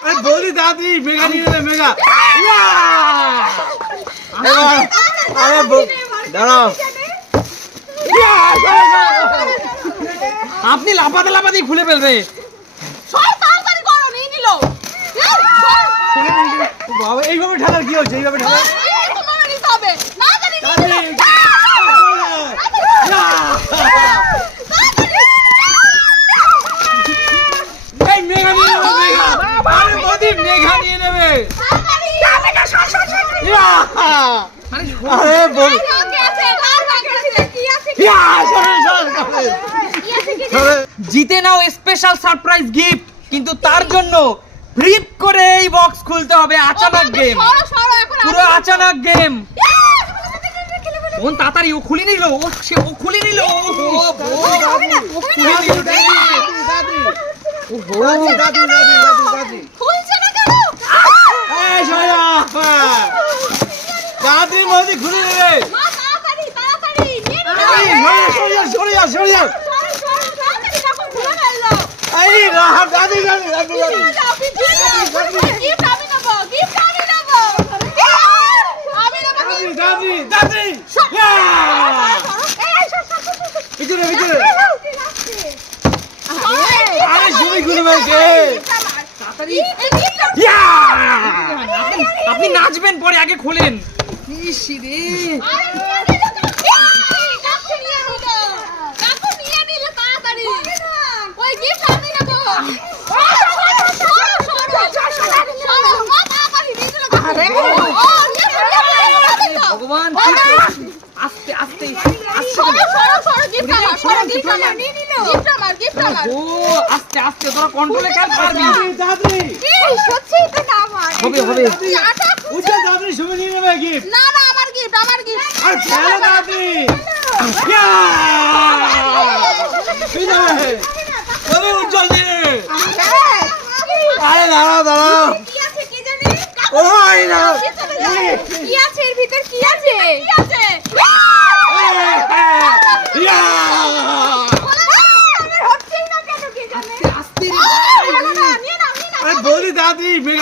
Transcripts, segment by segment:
আরে বৌদি তাড়াতাড়ি মেঘা নিয়ে নেবে ইয়া! এবার আরে দাঁড়াও। আপনি লাফাতে লাফাতে খুলে ফেলবে। এইভাবে ঠেলার কি হচ্ছে? এইভাবে ঠেলার তোমার নিতে হবে না জানি নিয়ে তাড়াতাড়ি। নিল ইয়া! এই মেঘা নিয়ে নেবে মেঘা আরে বৌদি মেঘা নিয়ে নেবে আরে বল ইয়া! জিতে নাও স্পেশাল সারপ্রাইজ গিফট কিন্তু তার জন্য ফ্লিপ করে এই বক্স খুলতে হবে আচানক গেম পুরো আচানক গেম তাড়াতাড়ি ও খুলে নিল ও সে ও খুলে নিল ও খুলে দাদি, দাদি, দাদি। এই, সরে যা। তাড়াতাড়ি বৌদি খুলে নেবে এই, সরে যা, সরে যা, সরে যা! ভিতরে, ভিতরে। আরে, ফেলছে। আপনি নাচবেন পরে আগে খোলেন ভগবান আস্তে আস্তে আস্তে আস্তে তোরা কন্ট্রোলে কাজ পারবি। হবে হবে উঠে দাদি, সুমি নিয়ে নেবে gift। না না আমার গিফট আমার গিফট। আর ছেড়ে দাদি। আরে দাঁড়াও দাঁড়াও। ওই না। কি আছে? এর ভিতর কি আছে? কি আছে?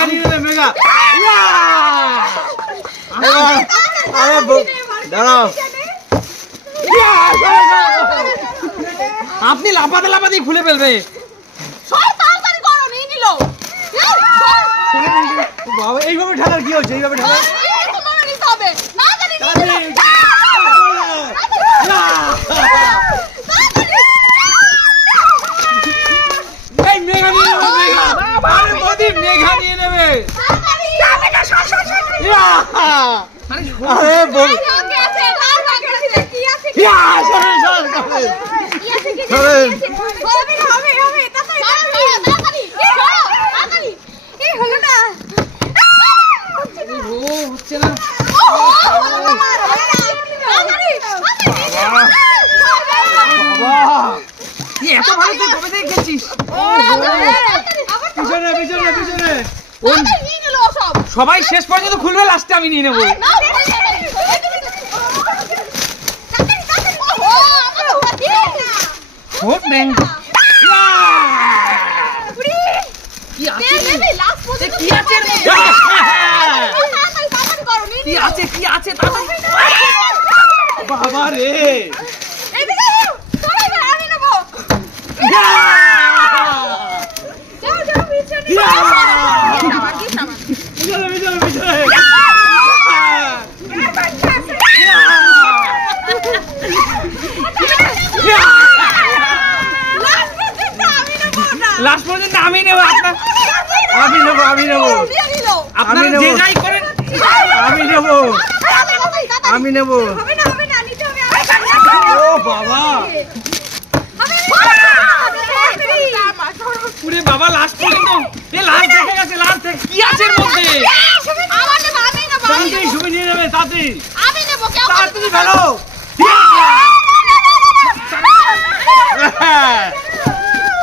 নিয়ে আরে দাঁড়াও। সরো। আপনি লাফাতে লাফাতে খুলে ফেলবে। সর তাড়াতাড়ি করো নিয়ে নিল বাবা হচ্ছে এইভাবে তোমার নিতে হবে না জানি নিয়ে দাদি, নিল ইয়া! এই মেঘা নিয়ে নেবে মেঘা আরে বৌদি মেঘা নিয়ে নেবে ইয়া! আরে বল ইয়া! সরে, সরে, সরে। সরেন। ও হচ্ছে না বাবা কি এত ভালো তুই কবে থেকে খেলছিস পিছনে পিছনে পিছনে সবাই শেষ পর্যন্ত খুলবে লাস্টে আমি নিয়ে নেব কি আছে কি আছে বাবা রে ইয়া! ইয়া! পিছনে পিছনে পিছনে লাস্ট পর্যন্ত আমি নেব আপনার আমি নেব আমি নেব আপনারা নেব। আমি নেব আমি নেব ও বাবা পুরে বাবা লাস্ট পর্যন্ত এ লাস্ট দেখে গেছে লাস্ট কি আছে এর মধ্যে তাড়াতাড়ি সুমি নিয়ে নেবে তাড়াতাড়ি আমি নেব কেউ তাড়াতাড়ি ফেলো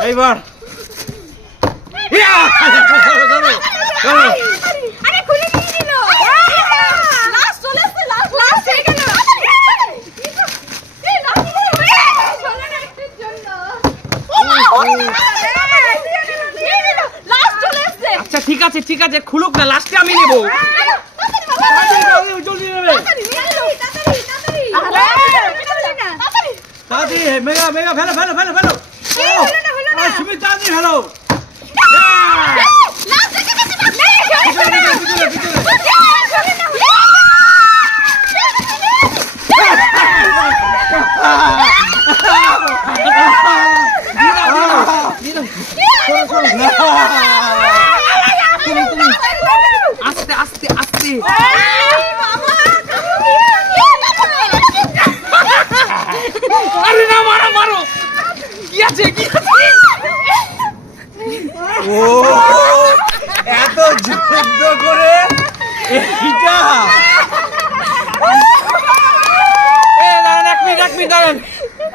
এইবার ইয়া! চলো, চলো, চলো। আরে খুলে নিয়ে নিল লাস্ট চলে এসেছে লাস্ট লাস্ট হয়ে গেল এই লাস্ট চলে না একটুর জন্য ও মা লাস্ট চলে এসেছে আচ্ছা ঠিক আছে খুলুক না লাস্টে আমি নেব। তাড়াতাড়ি মেগা মেগা ফেলো ফেলো ফেলো ফেলো। সুমিত তাড়াতাড়ি ফেলো পিছনে, পিছনে, পিছনে। আস্তে আস্তে আস্তে আরে না মারো মারো কি আছে কি আছে ও এত যুদ্ধ করে এইটা? এ দাঁড়ান এক মিনিট এক মিনিট দাঁড়ান।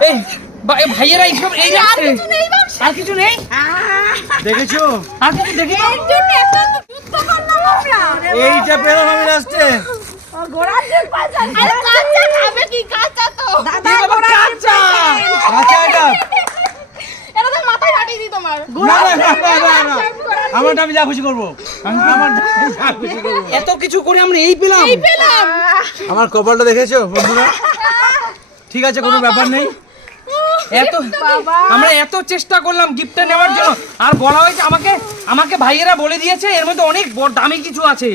এই ভাইয়েরা এইসব এই আর কিছু নেই দেখেছ? আর কিছু এইটা পেলাম আমি লাস্টে কাঁচা! আচ্ছা তো মাথায় হাঁটিয়ে দিই তোমার না না না না, না না আমারটা আমি যা খুশি করব। আমি যা খুশি করব। এত কিছু করে আমরা এই পেলাম। পেলাম। আমার কপালটা দেখেছ বন্ধুরা? ঠিক আছে কোনো ব্যাপার নেই। এত আমরা এত চেষ্টা করলাম গিফটটা নেওয়ার জন্য। আর বলা হয়েছে আমাকে আমাকে ভাইয়েরা বলে দিয়েছে এর মধ্যে অনেক বড় দামি কিছু আছে।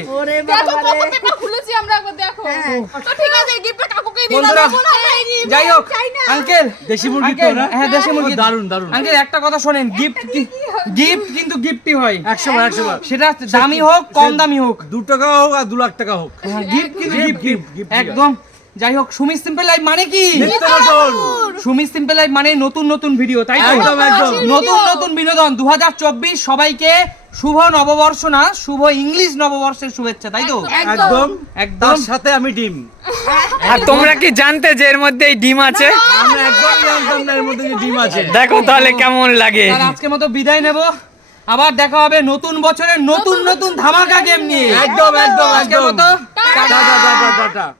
এই gift যাই হোক আঙ্কেল দেশি মুরগি তো না? হ্যাঁ দেশি মুরগি। ও, দারুণ দারুণ। আঙ্কেল একটা কথা শোনেন গিফট গিফট কিন্তু গিফটই হয়। একশো বার একশো বার সেটা দামি হোক কম দামি হোক। দু টাকা হোক আর দু লাখ টাকা হোক। গিফট কিন্তু Gift, গিফট gift, একদম। যাই হোক সুমি সিম্পল লাইফ মানে কি? নিত্য নতুন। সুমি সিম্পল লাইফ মানে নতুন নতুন ভিডিও তাই তো? একদম একদম। নতুন নতুন বিনোদন দু সবাইকে শুভ নববর্ষ না শুভ ইংলিশ নববর্ষের শুভেচ্ছা তাই তো? একদম। একদম। সাথে আমি ডিম। আর তোমরা কি জানতে যে এর মধ্যে এই ডিম আছে? আমরা একদম জানতাম না এর মধ্যে যে ডিম আছে। দেখো তাহলে কেমন লাগে। আজকে মতো বিদায় নেব। আবার দেখা হবে নতুন বছরের নতুন নতুন ধামাকা গেম নিয়ে। একদম একদম আজকের একদম। মতো টাটা টাটা টাটা।